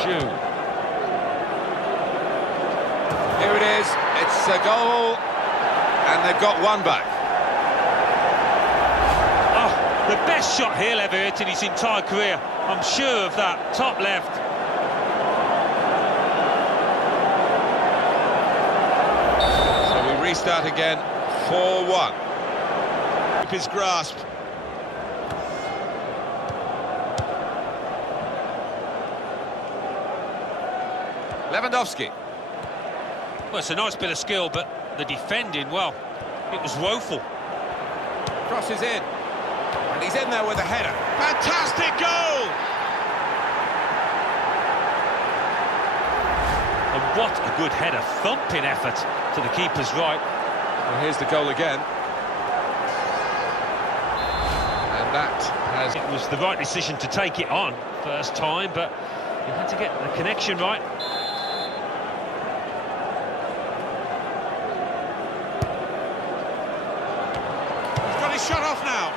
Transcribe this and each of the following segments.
Shoot. Here it is, it's a goal, and they've got one back. Oh, the best shot he'll ever hit in his entire career. I'm sure of that. Top left. So we restart again, 4-1. Keep his grasp. Lewandowski. Well, it's a nice bit of skill, but the defending, well, it was woeful. Crosses in. And he's in there with a header. Fantastic goal! And what a good header. Thumping effort to the keeper's right. Well, here's the goal again. And that has... It was the right decision to take it on first time, but you had to get the connection right. Shut off now.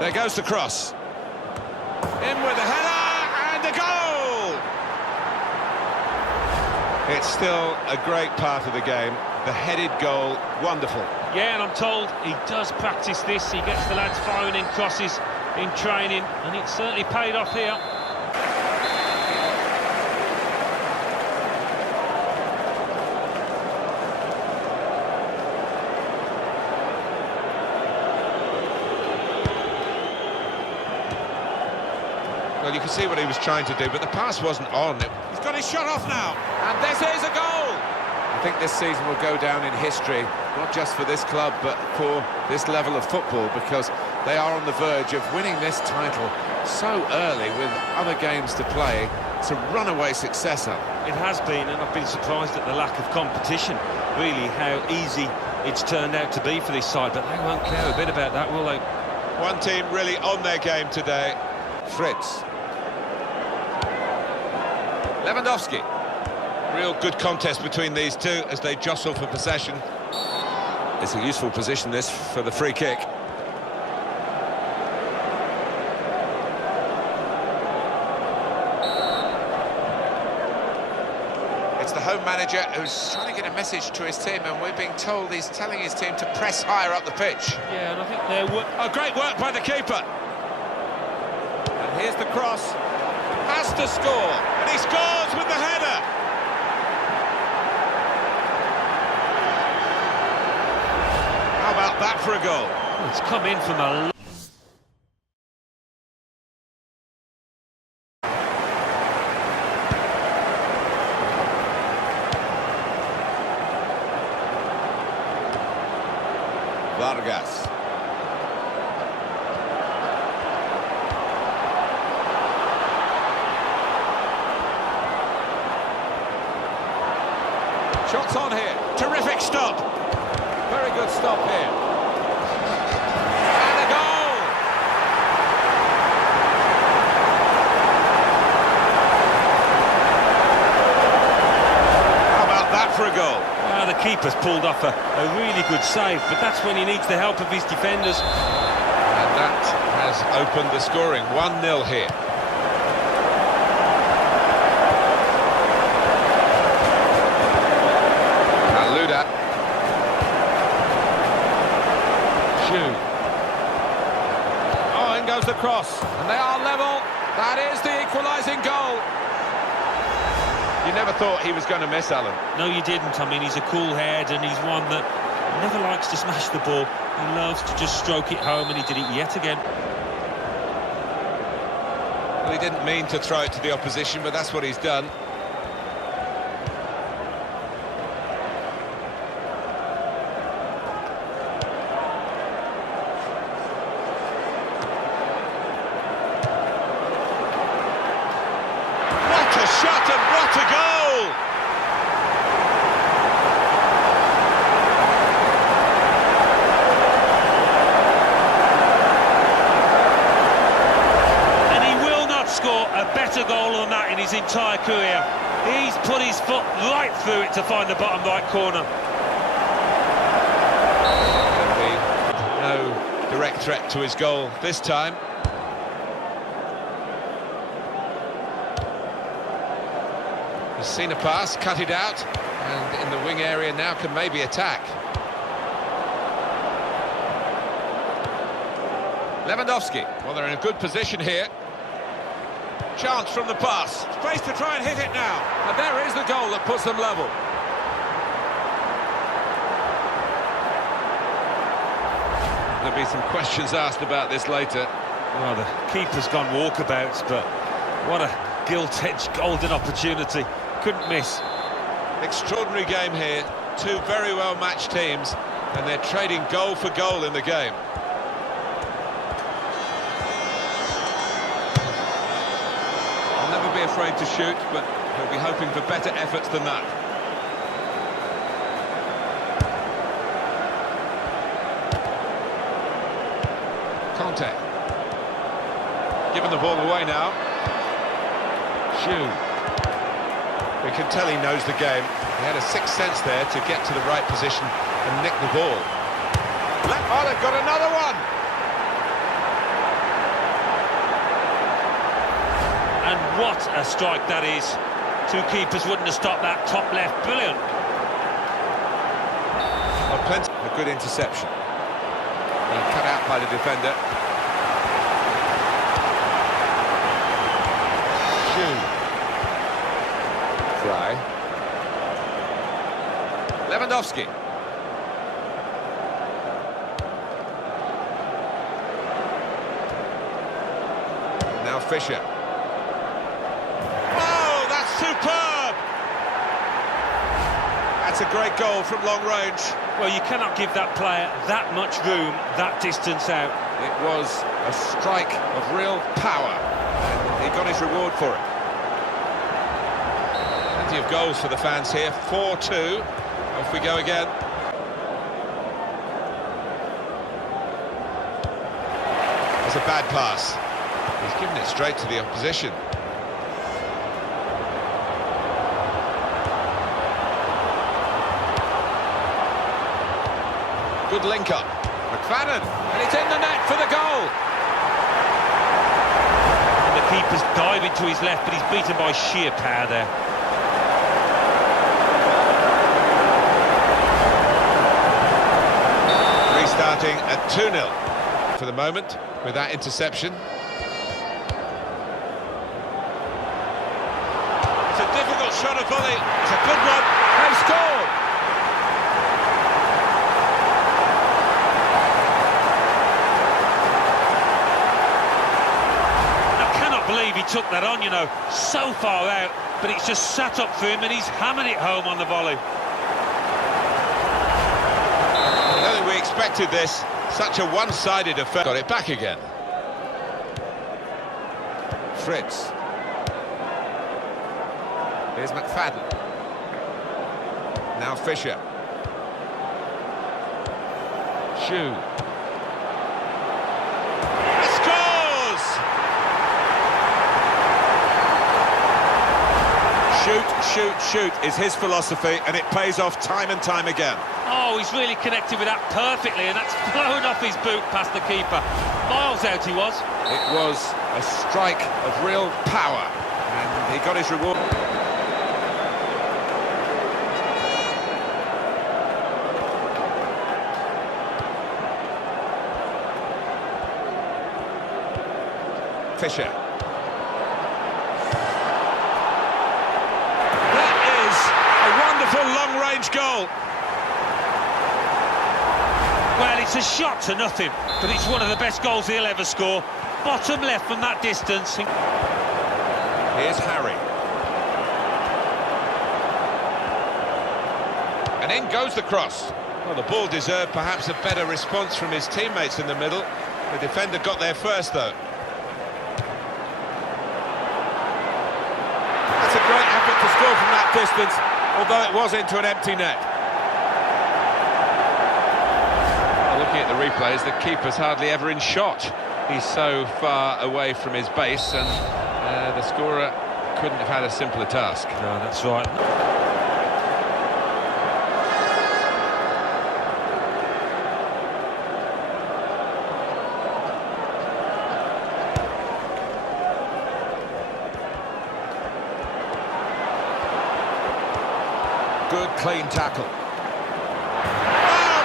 There goes the cross. In with the header and a goal! It's still a great part of the game. The headed goal, wonderful. Yeah, and I'm told he does practice this. He gets the lads firing in crosses in training, and it certainly paid off here. Well, you can see what he was trying to do, but the pass wasn't on. He's got his shot off now, and this is a goal! I think this season will go down in history, not just for this club, but for this level of football, because they are on the verge of winning this title so early with other games to play. It's a runaway successor. It has been, and I've been surprised at the lack of competition, really, how easy it's turned out to be for this side, but they won't care a bit about that, will they? One team really on their game today. Fritz. Lewandowski. Real good contest between these two as they jostle for possession. It's a useful position, this, for the free kick. It's the home manager who's trying to get a message to his team, and we're being told he's telling his team to press higher up the pitch. Yeah, and I think they're... Oh, great work by the keeper. And here's the cross. Has to score, and he scores with the header. How about that for a goal? It's come in from a... Vargas. Shots on here. Terrific stop. Very good stop here. And a goal! How about that for a goal? The keeper's pulled off a really good save, but that's when he needs the help of his defenders. And that has opened the scoring. 1-0 here. Oh, in goes the cross, and they are level. That is the equalising goal. You never thought he was going to miss, Alan. No, you didn't. I mean, he's a cool head, and he's one that never likes to smash the ball. He loves to just stroke it home, and he did it yet again. Well, he didn't mean to throw it to the opposition, but that's what he's done. Shot and what a goal! And he will not score a better goal than that in his entire career. He's put his foot right through it to find the bottom right corner. direct threat to his goal this time. He's seen a pass, cut it out, and in the wing area now can maybe attack. Lewandowski. Well, they're in a good position here. Chance from the pass. Space to try and hit it now. And there is the goal that puts them level. There'll be some questions asked about this later. Well, the keeper's gone walkabouts, but what a gilt-edged golden opportunity. Couldn't miss. Extraordinary game here. Two very well-matched teams, and they're trading goal for goal in the game. I'll never be afraid to shoot, but he'll be hoping for better efforts than that. Conte. Giving the ball away now. Shoot. We can tell he knows the game. He had a sixth sense there to get to the right position and nick the ball. Oh, they've got another one! And what a strike that is. Two keepers wouldn't have stopped that top left. Brilliant. Well, plenty. A good interception. And cut out by the defender. Shoot. Fry. Lewandowski. Now Fisher. Oh, that's superb! That's a great goal from long range. Well, you cannot give that player that much room, that distance out. It was a strike of real power, and he got his reward for it. Plenty of goals for the fans here. 4-2. Off we go again. That's a bad pass. He's given it straight to the opposition. Good link-up. McFadden, and it's in the net for the goal. And the keeper's diving to his left, but he's beaten by sheer power there. Restarting at 2-0 for the moment with that interception. It's a difficult shot of volley. It's a good one. They've scored. Believe he took that on, you know, so far out, but it's just sat up for him and he's hammered it home on the volley. I don't think we expected this. Such a one-sided affair. Got it back again. Fritz. Here's McFadden. Now Fisher. Shoot. Shoot is his philosophy, and it pays off time and time again. Oh, he's really connected with that perfectly, and that's flown off his boot past the keeper. Miles out he was. It was a strike of real power, and he got his reward. Fisher. Long-range goal. Well, it's a shot to nothing, but it's one of the best goals he'll ever score. Bottom left from that distance. Here's Harry. And in goes the cross. Well, the ball deserved perhaps a better response from his teammates in the middle. The defender got there first, though. That's a great effort to score from that distance, although it was into an empty net. Looking at the replays, the keeper's hardly ever in shot. He's so far away from his base, and the scorer couldn't have had a simpler task. No, that's right. good, clean tackle. Oh,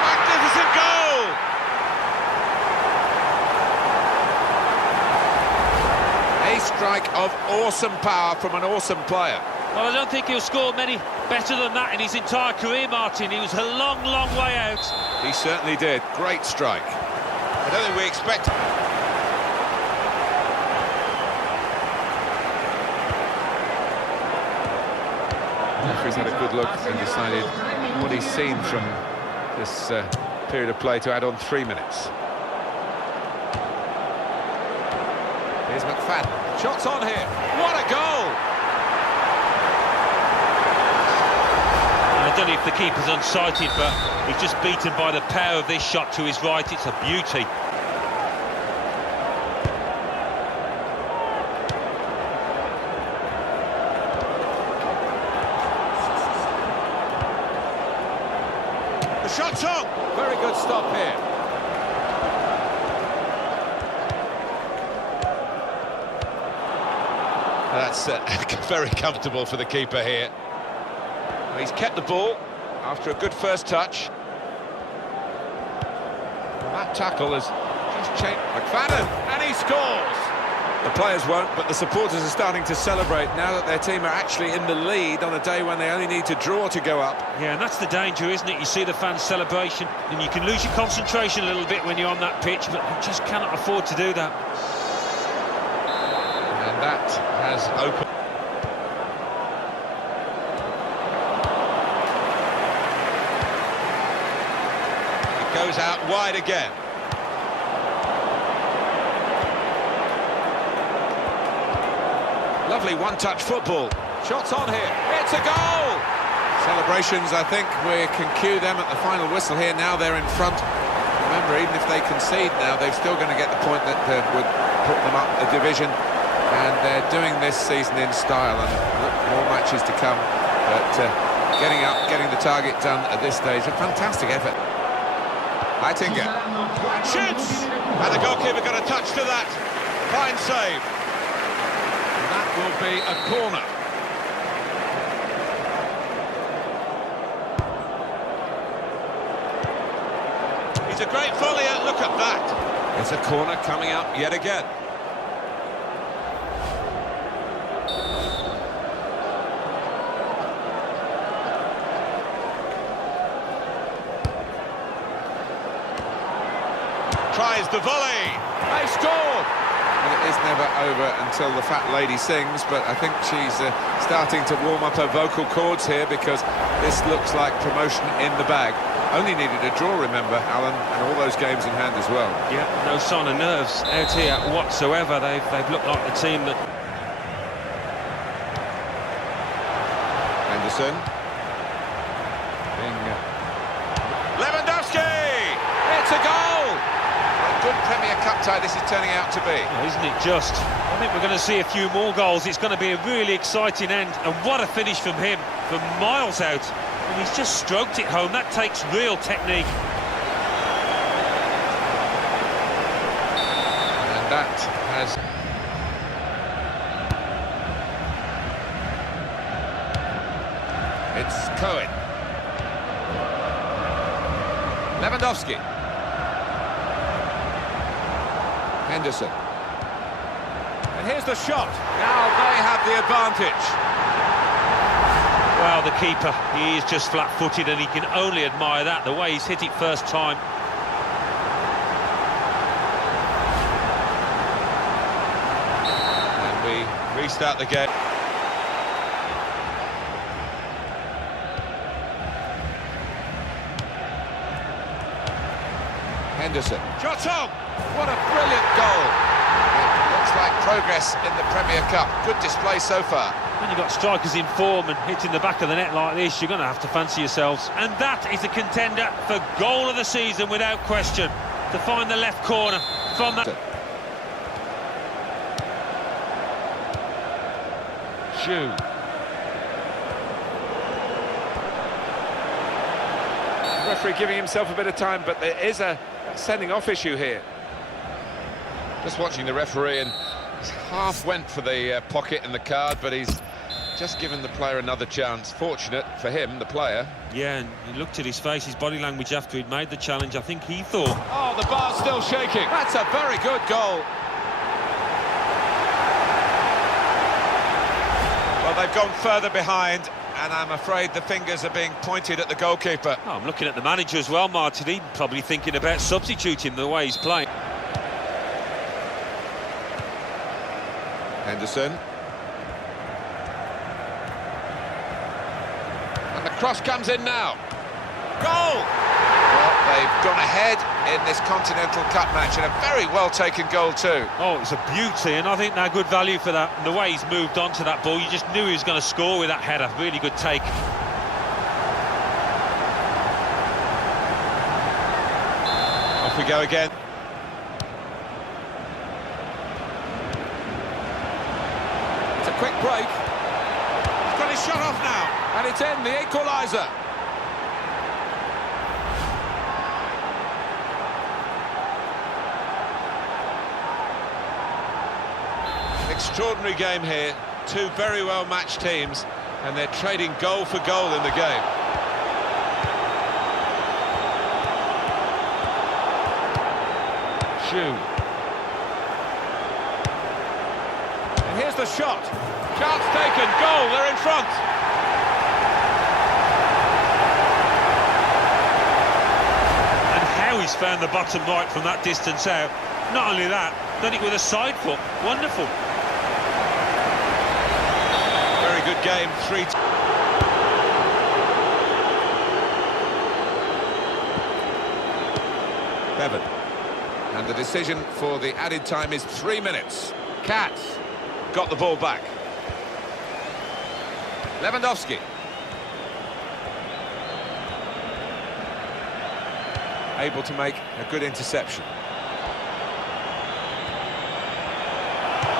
magnificent goal! A strike of awesome power from an awesome player. Well, I don't think he'll score many better than that in his entire career, Martin. He was a long, long way out. He certainly did. Great strike. I don't think we expect... The referee's had a good look and decided what he's seen from this period of play to add on 3 minutes. Here's McFadden. Shots on here. What a goal! I don't know if the keeper's unsighted, but he's just beaten by the power of this shot to his right. It's a beauty. The shot's on! Very good stop here. That's very comfortable for the keeper here. He's kept the ball after a good first touch. That tackle has just changed. McFadden, and he scores! The players won't, but the supporters are starting to celebrate now that their team are actually in the lead on a day when they only need to draw to go up. Yeah, and that's the danger, isn't it? You see the fans' celebration, and you can lose your concentration a little bit when you're on that pitch, but you just cannot afford to do that. And that has opened... Goes out wide again. Lovely one-touch football. Shots on here. It's a goal! Celebrations, I think we can cue them at the final whistle here. Now they're in front. Remember, even if they concede now, they're still going to get the point that would put them up a division. And they're doing this season in style, and look, more matches to come. But getting up, getting the target done at this stage, a fantastic effort. Heitinga shoots, and the goalkeeper got a touch to that. Fine save. And that will be a corner. He's a great volleyer. Look at that. It's a corner coming up yet again. Tries the volley. They scored. And it is never over until the fat lady sings, but I think she's starting to warm up her vocal cords here, because this looks like promotion in the bag. Only needed a draw, remember, Alan, and all those games in hand as well. Yeah, no sign of nerves out here whatsoever. They've looked like the team that... Henderson. Lewandowski! It's a goal! Good Premier Cup tie this is turning out to be. Oh, isn't it just? I think we're going to see a few more goals. It's going to be a really exciting end, and what a finish from him, from miles out. And he's just stroked it home. That takes real technique. And that has... It's Cohen. Lewandowski. Henderson. And here's the shot. Now they have the advantage. Well, the keeper, he is just flat-footed, and he can only admire that, the way he's hit it first time. And we restart the game. Henderson. Shot on! What a brilliant goal! It looks like progress in the Premier Cup. Good display so far. When you've got strikers in form and hitting the back of the net like this, you're going to have to fancy yourselves. And that is a contender for goal of the season without question. To find the left corner from that... Shoe. The referee giving himself a bit of time, but there is a sending off issue here. Just watching the referee, and he's half went for the pocket and the card, but he's just given the player another chance. Fortunate for him, the player. Yeah, and you looked at his face, his body language after he'd made the challenge. I think he thought... Oh, the bar's still shaking. That's a very good goal. Well, they've gone further behind, and I'm afraid the fingers are being pointed at the goalkeeper. Oh, I'm looking at the manager as well, Martin. He's probably thinking about substituting the way he's playing. Henderson. And the cross comes in now. Goal! Well, they've gone ahead in this Continental Cup match, and a very well-taken goal too. Oh, it's a beauty, and I think they're good value for that. And the way he's moved on to that ball, you just knew he was going to score with that header. Really good take. Off we go again. It's a quick break. He's got his shot off now, and it's in, the equaliser. Extraordinary game here. Two very well matched teams, and they're trading goal for goal in the game. Shoe. And here's the shot. Chance taken, goal, they're in front. And how he's found the bottom right from that distance out. Not only that, done it with a side foot. Wonderful. Very good game, 3-2. Bevan. And the decision for the added time is 3 minutes. Katz got the ball back. Lewandowski. Able to make a good interception.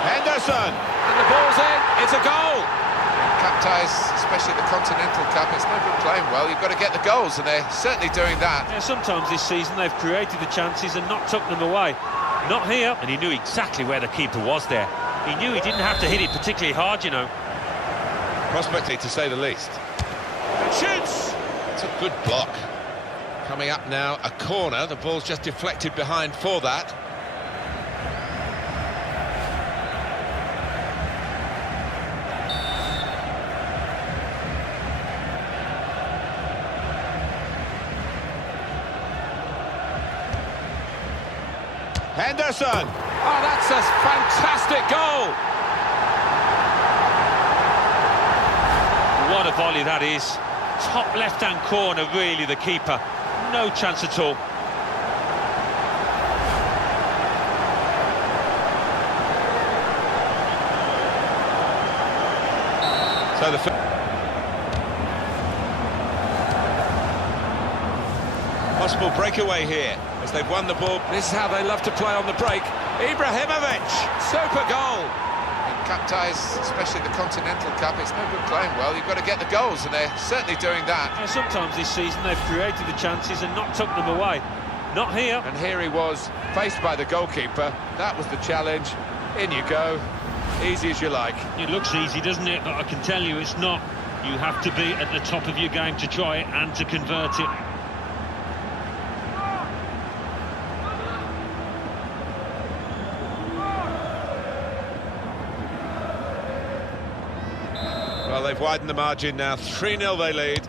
Henderson! And the ball's in, it's a goal! In cup ties, especially the Continental Cup, it's no good playing well, you've got to get the goals, and they're certainly doing that. Yeah, sometimes this season they've created the chances and not took them away. Not here, and he knew exactly where the keeper was there. He knew he didn't have to hit it particularly hard, you know. Prospectly, to say the least. And shoots! It's a good block. Coming up now, a corner, the ball's just deflected behind for that. Henderson! Oh, that's a fantastic goal! What a volley that is. Top left-hand corner, really, the keeper. No chance at all. So the possible breakaway here as they've won the ball. This is how they love to play on the break. Ibrahimovic, super goal. In cup ties, especially the Continental Cup, it's no good playing well. You've got to get the goals, and they're certainly doing that. Yeah, sometimes this season they've created the chances and not took them away. Not here. And here he was, faced by the goalkeeper. That was the challenge. In you go. Easy as you like. It looks easy, doesn't it? But I can tell you it's not. You have to be at the top of your game to try it and to convert it. Well, they've widened the margin now. 3-0 they lead.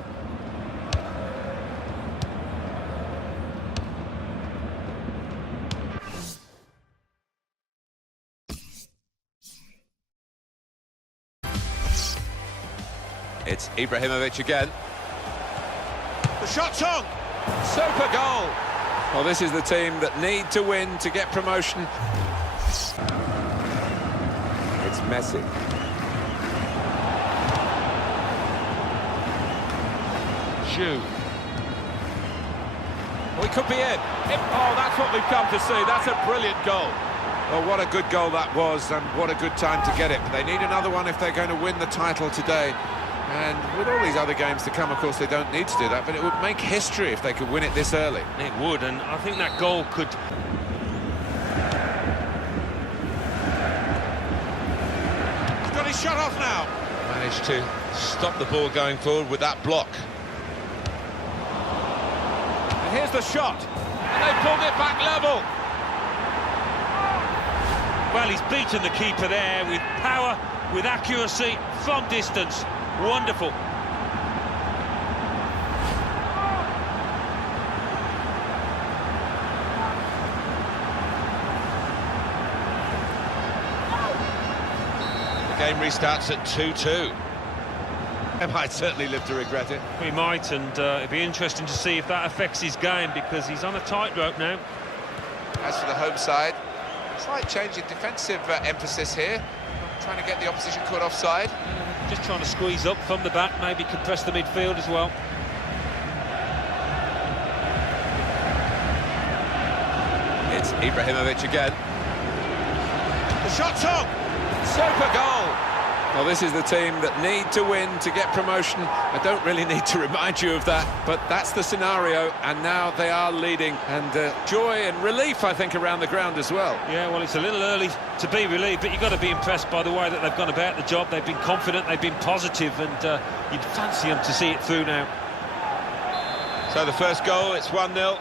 It's Ibrahimovic again. The shot's on! Super goal! Well, this is the team that need to win to get promotion. It's Messi. Shoe. Well, he could be in. Oh, that's what we've come to see. That's a brilliant goal. Well, what a good goal that was, and what a good time to get it. But they need another one if they're going to win the title today. And with all these other games to come, of course, they don't need to do that, but it would make history if they could win it this early. It would, and I think that goal could... He's got his shot off now. Managed managed to stop the ball going forward with that block. And here's the shot, and they pulled it back level. Well, he's beaten the keeper there with power, with accuracy, from distance. Wonderful. The game restarts at 2-2. They might certainly live to regret it. He might, and it'd be interesting to see if that affects his game, because he's on a tightrope now. As for the home side, slight change in defensive emphasis here. Trying to get the opposition caught offside. Just trying to squeeze up from the back, maybe compress the midfield as well. It's Ibrahimovic again. The shot's on! Super goal! Well, this is the team that need to win to get promotion. I don't really need to remind you of that, but that's the scenario, and now they are leading. And joy and relief, I think, around the ground as well. Yeah, well, it's a little early to be relieved, but you've got to be impressed by the way that they've gone about the job. They've been confident, they've been positive, and you'd fancy them to see it through now. So the first goal, it's 1-0.